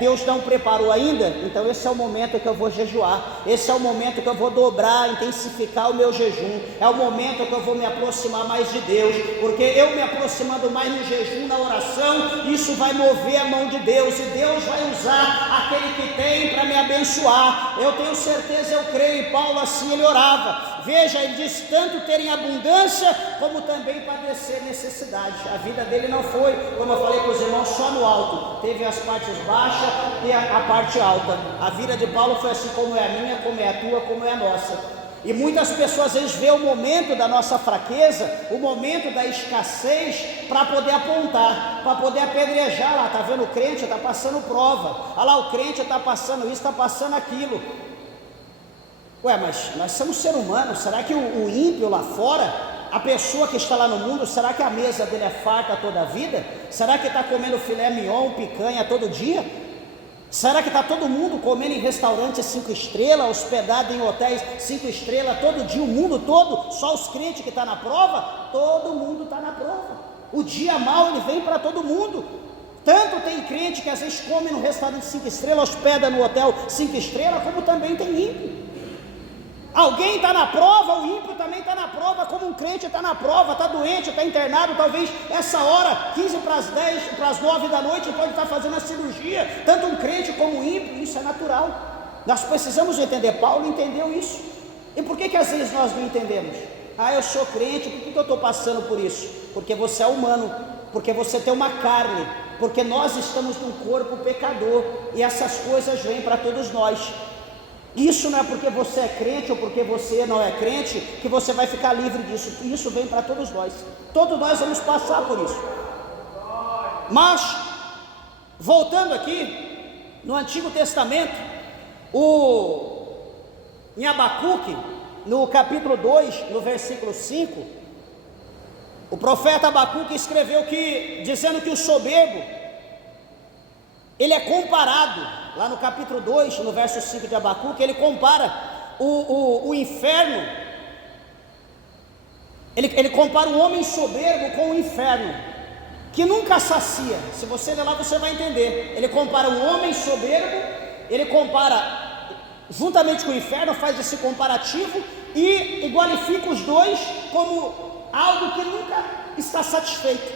Deus não preparou ainda, então esse é o momento que eu vou jejuar, esse é o momento que eu vou dobrar, intensificar o meu jejum, é o momento que eu vou me aproximar mais de Deus, porque eu me aproximando mais no jejum, na oração, isso vai mover a mão de Deus, e Deus vai usar aquele que tem para me abençoar. Eu tenho certeza, eu creio, e Paulo assim ele orava. Veja, ele diz: tanto ter em abundância, como também padecer necessidade. A vida dele não foi, como eu falei para os irmãos, só no alto. Teve as partes baixas e a parte alta. A vida de Paulo foi assim, como é a minha, como é a tua, como é a nossa. E muitas pessoas às vezes vê o momento da nossa fraqueza, o momento da escassez, para poder apontar, para poder apedrejar. Lá, está vendo o crente, está passando prova. Olha lá, o crente está passando isso, está passando aquilo. Ué, mas nós somos seres humanos. Será que o ímpio lá fora, a pessoa que está lá no mundo, será que a mesa dele é farta toda a vida? Será que está comendo filé mignon, picanha todo dia? Será que está todo mundo comendo em restaurantes 5 estrelas, hospedado em hotéis 5 estrelas todo dia, o mundo todo? Só os crentes que estão na prova? Todo mundo está na prova. O dia mau ele vem para todo mundo. Tanto tem crente que às vezes come no restaurante 5 estrelas, hospeda no hotel 5 estrelas, como também tem ímpio. Alguém está na prova, o ímpio também está na prova, como um crente está na prova, está doente, está internado, talvez essa hora, 15 para as 10, para as 9 da noite, pode estar fazendo a cirurgia, tanto um crente como um ímpio. Isso é natural, nós precisamos entender. Paulo entendeu isso. E por que às vezes nós não entendemos? Eu sou crente, por que eu estou passando por isso? Porque você é humano, porque você tem uma carne, porque nós estamos num corpo pecador, e essas coisas vêm para todos nós. Isso não é porque você é crente ou porque você não é crente que você vai ficar livre disso. Isso vem para todos nós. Todos nós vamos passar por isso. Mas, voltando aqui, no Antigo Testamento, em Abacuque, no capítulo 2, no versículo 5, o profeta Abacuque escreveu dizendo que o soberbo, ele é comparado, lá no capítulo 2, no verso 5 de Abacuque, ele compara o inferno, ele compara o homem soberbo com o inferno, que nunca sacia. Se você ler lá, você vai entender. Ele compara o homem soberbo, ele compara juntamente com o inferno, faz esse comparativo e igualifica os dois como algo que nunca está satisfeito.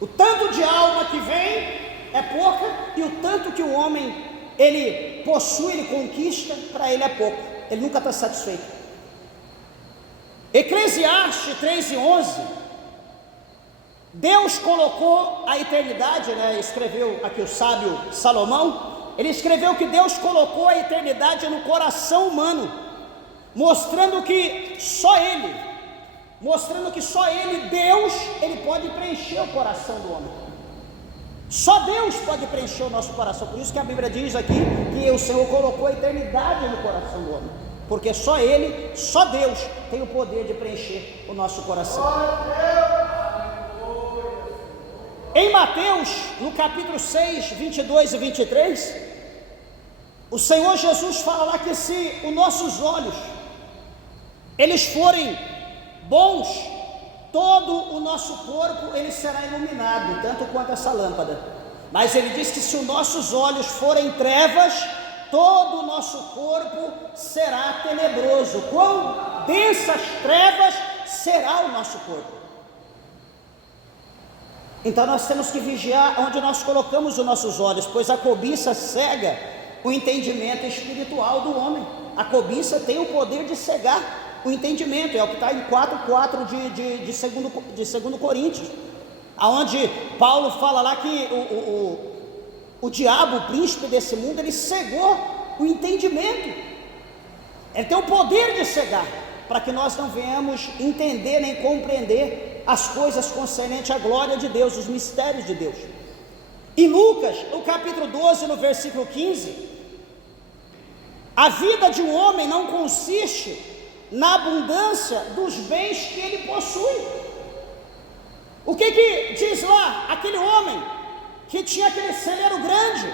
O tanto de alma que vem é pouca, e o tanto que o homem ele possui, ele conquista, para ele é pouco. Ele nunca está satisfeito. Eclesiastes 3:11, Deus colocou a eternidade, escreveu aqui o sábio Salomão, ele escreveu que Deus colocou a eternidade no coração humano, mostrando que só Ele, Deus, Ele pode preencher o coração do homem. Só Deus pode preencher o nosso coração. Por isso que a Bíblia diz aqui que o Senhor colocou a eternidade no coração do homem, porque só Ele, só Deus tem o poder de preencher o nosso coração. Em Mateus, no capítulo 6, 22 e 23, o Senhor Jesus fala lá que se os nossos olhos eles forem bons, todo o nosso corpo ele será iluminado, tanto quanto essa lâmpada. Mas ele diz que se os nossos olhos forem trevas, todo o nosso corpo será tenebroso. Quão densas trevas será o nosso corpo? Então nós temos que vigiar onde nós colocamos os nossos olhos, pois a cobiça cega o entendimento espiritual do homem. A cobiça tem o poder de cegar o entendimento, é o que está em 4:4 de 2 Coríntios, aonde Paulo fala lá que o diabo, o príncipe desse mundo, ele cegou o entendimento. Ele tem o poder de cegar, para que nós não venhamos entender nem compreender as coisas concernentes à glória de Deus, os mistérios de Deus. Em Lucas, no capítulo 12, no versículo 15, a vida de um homem não consiste na abundância dos bens que ele possui. O que diz lá? Aquele homem que tinha aquele celeiro grande,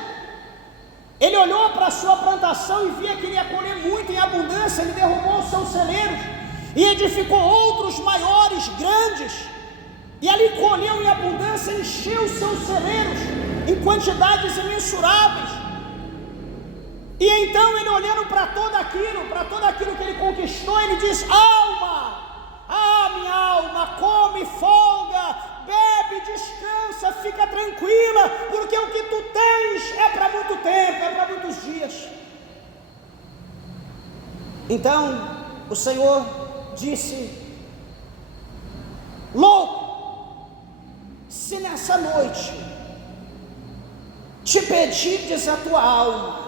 ele olhou para a sua plantação e via que ele ia colher muito em abundância, ele derrubou os seus celeiros e edificou outros maiores, grandes, e ali colheu em abundância, encheu os seus celeiros em quantidades imensuráveis. E então ele, olhando para todo aquilo que ele conquistou, ele diz: alma, minha alma, come, folga, bebe, descansa, fica tranquila, porque o que tu tens é para muito tempo, é para muitos dias. Então o Senhor disse: louco, se nessa noite te pedirdes a tua alma,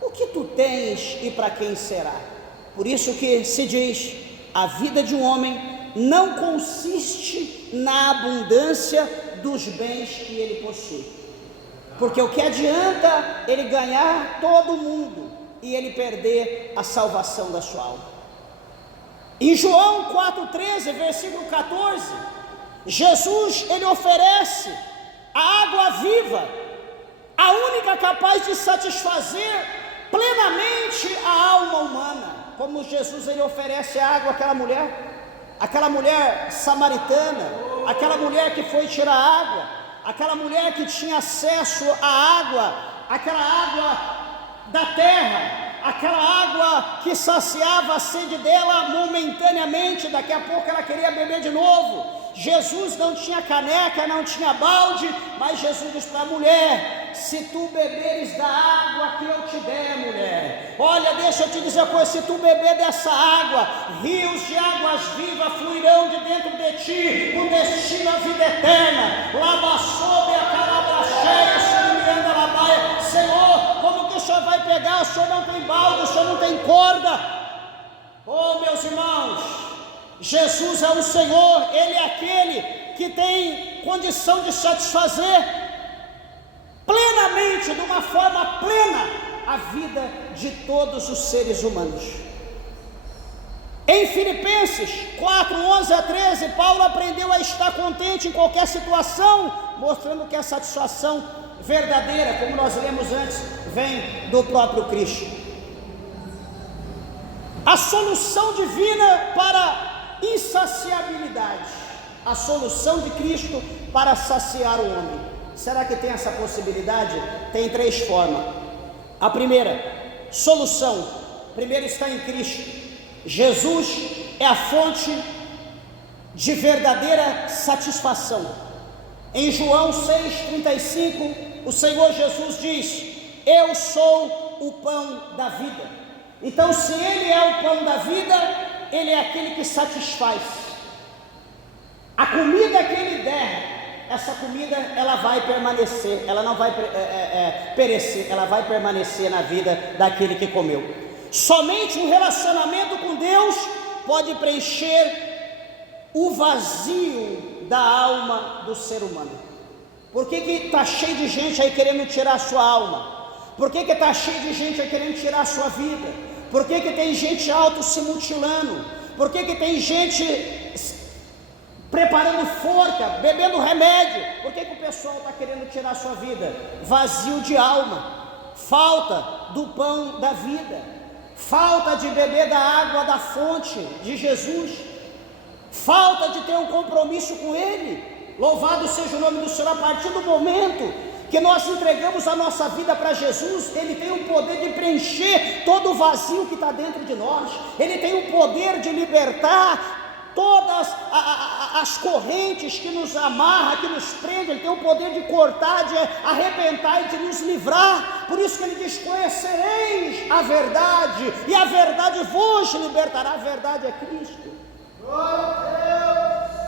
o que tu tens e para quem será? Por isso que se diz: a vida de um homem não consiste na abundância dos bens que ele possui. Porque o que adianta ele ganhar todo mundo e ele perder a salvação da sua alma? Em João 4,13, versículo 14, Jesus ele oferece a água viva, a única capaz de satisfazer plenamente a alma humana. Como Jesus ele oferece a água àquela mulher samaritana, aquela mulher que foi tirar água, aquela mulher que tinha acesso à água, aquela água da terra, aquela água que saciava a sede dela momentaneamente, daqui a pouco ela queria beber de novo. Jesus não tinha caneca, não tinha balde, mas Jesus diz para a mulher: se tu beberes da água que eu te der, mulher, olha, deixa eu te dizer uma coisa, se tu beber dessa água, rios de águas vivas fluirão de dentro de ti, o destino à vida eterna. Lava sob a calabacheia, sumiando a labaia. Senhor, como que o Senhor vai pegar? O Senhor não tem balde, o Senhor não tem corda. Oh, meus irmãos, Jesus é o Senhor, Ele é aquele que tem condição de satisfazer plenamente, de uma forma plena, a vida de todos os seres humanos. Em Filipenses 4:11-13, Paulo aprendeu a estar contente em qualquer situação, mostrando que a satisfação verdadeira, como nós lemos antes, vem do próprio Cristo. A solução divina para insaciabilidade, a solução de Cristo para saciar o homem. Será que tem essa possibilidade? Tem 3 formas. A primeira solução, primeiro, está em Cristo. Jesus é a fonte de verdadeira satisfação. Em João 6,35, o Senhor Jesus diz: eu sou o pão da vida. Então, se Ele é o pão da vida, Ele é aquele que satisfaz. A comida que Ele der, essa comida ela vai permanecer, ela não vai perecer, ela vai permanecer na vida daquele que comeu. Somente um relacionamento com Deus pode preencher o vazio da alma do ser humano. Por que está cheio de gente aí querendo tirar a sua alma? Por que está cheio de gente aí querendo tirar a sua vida? Por que tem gente auto se mutilando? Por que tem gente preparando forca, bebendo remédio? Por que o pessoal está querendo tirar a sua vida? Vazio de alma, falta do pão da vida, falta de beber da água da fonte de Jesus, falta de ter um compromisso com Ele. Louvado seja o nome do Senhor. A partir do momento que nós entregamos a nossa vida para Jesus, Ele tem o poder de preencher todo o vazio que está dentro de nós. Ele tem o poder de libertar todas as correntes que nos amarram, que nos prendem. Ele tem o poder de cortar, de arrebentar e de nos livrar. Por isso que Ele diz: conhecereis a verdade, e a verdade vos libertará. A verdade é Cristo.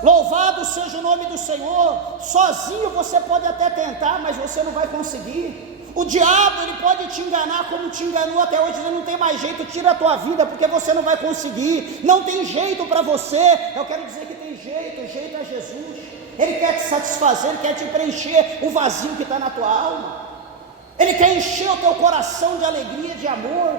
Louvado seja o nome do Senhor. Sozinho você pode até tentar, mas você não vai conseguir. O diabo, ele pode te enganar como te enganou até hoje. Ele não tem mais jeito, tira a tua vida, porque você não vai conseguir. Não tem jeito para você. Eu quero dizer que tem jeito. O jeito é Jesus. Ele quer te satisfazer, Ele quer te preencher o vazio que está na tua alma. Ele quer encher o teu coração de alegria, de amor.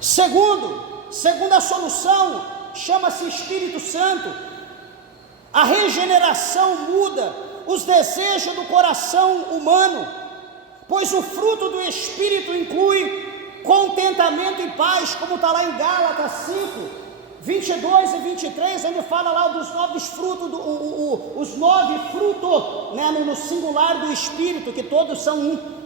Segunda solução chama-se Espírito Santo. A regeneração muda os desejos do coração humano, pois o fruto do Espírito inclui contentamento e paz, como está lá em Gálatas 5, 22 e 23, onde fala lá dos 9 frutos, os 9 frutos, né, no singular do Espírito, que todos são um.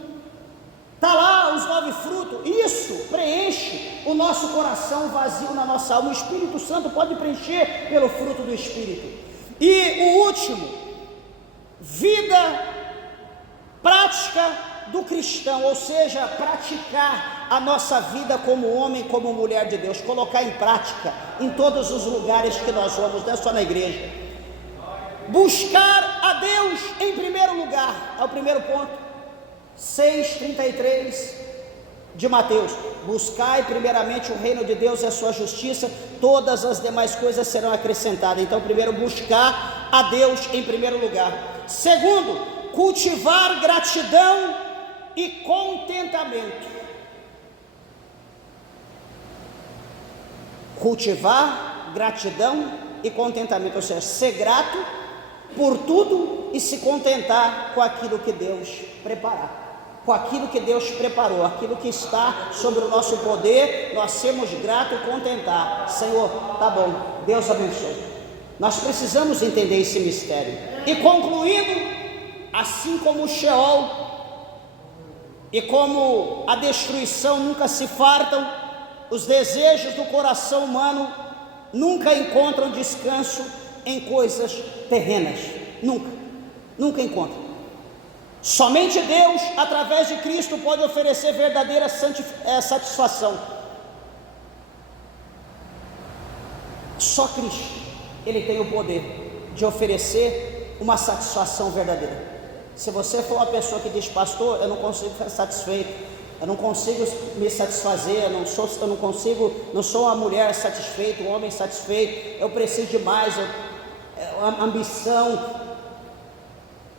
Está lá os 9 frutos. Isso preenche o nosso coração vazio na nossa alma. O Espírito Santo pode preencher pelo fruto do Espírito. E o último, vida prática do cristão, ou seja, praticar a nossa vida como homem, como mulher de Deus, colocar em prática em todos os lugares que nós vamos, não é só na igreja. Buscar a Deus em primeiro lugar, é o primeiro ponto. 6,33 de Mateus: buscai primeiramente o reino de Deus e a sua justiça, todas as demais coisas serão acrescentadas. Então, primeiro, buscar a Deus em primeiro lugar. Segundo, cultivar gratidão e contentamento. Cultivar gratidão e contentamento, ou seja, ser grato por tudo e se contentar com aquilo que Deus preparar, com aquilo que Deus preparou, aquilo que está sobre o nosso poder. Nós sermos gratos e contentar. Senhor, tá bom, Deus abençoe. Nós precisamos entender esse mistério. E concluindo, assim como o Sheol e como a destruição nunca se fartam, os desejos do coração humano nunca encontram descanso em coisas terrenas. Nunca encontram. Somente Deus, através de Cristo, pode oferecer verdadeira satisfação. Só Cristo, Ele tem o poder de oferecer uma satisfação verdadeira. Se você for uma pessoa que diz: pastor, eu não consigo ficar satisfeito, eu não consigo me satisfazer, eu não sou uma mulher satisfeita, um homem satisfeito, eu preciso de mais, ambição.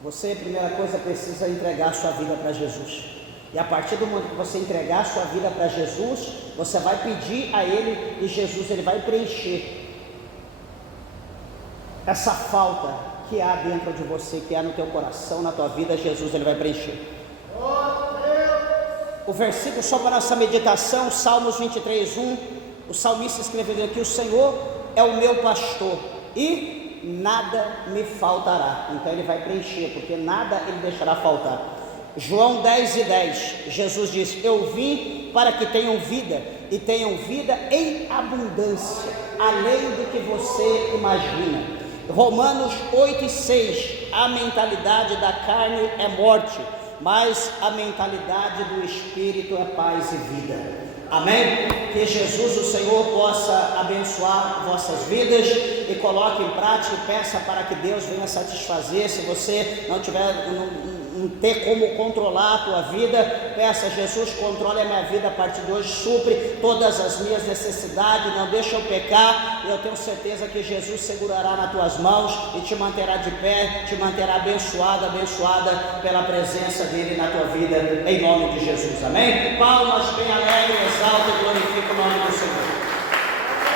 Você, primeira coisa, precisa entregar a sua vida para Jesus. E a partir do momento que você entregar a sua vida para Jesus, você vai pedir a Ele, e Jesus, Ele vai preencher essa falta que há dentro de você, que há no teu coração, na tua vida. Jesus, Ele vai preencher. O versículo só para nossa meditação, Salmos 23:1, o salmista escreveu aqui: o Senhor é o meu pastor e nada me faltará. Então Ele vai preencher, porque nada Ele deixará faltar. João 10:10, Jesus diz: eu vim para que tenham vida, e tenham vida em abundância, além do que você imagina. Romanos 8:6, a mentalidade da carne é morte, mas a mentalidade do Espírito é paz e vida. Amém? Que Jesus, o Senhor, possa abençoar vossas vidas e coloque em prática e peça para que Deus venha satisfazer. Se você não ter como controlar a tua vida, peça: Jesus, controle a minha vida a partir de hoje, supre todas as minhas necessidades, não deixa eu pecar. Eu tenho certeza que Jesus segurará nas tuas mãos e te manterá de pé, te manterá abençoada pela presença dele na tua vida, em nome de Jesus. Amém? Palmas bem alegres, exalta e glorifica o nome do Senhor.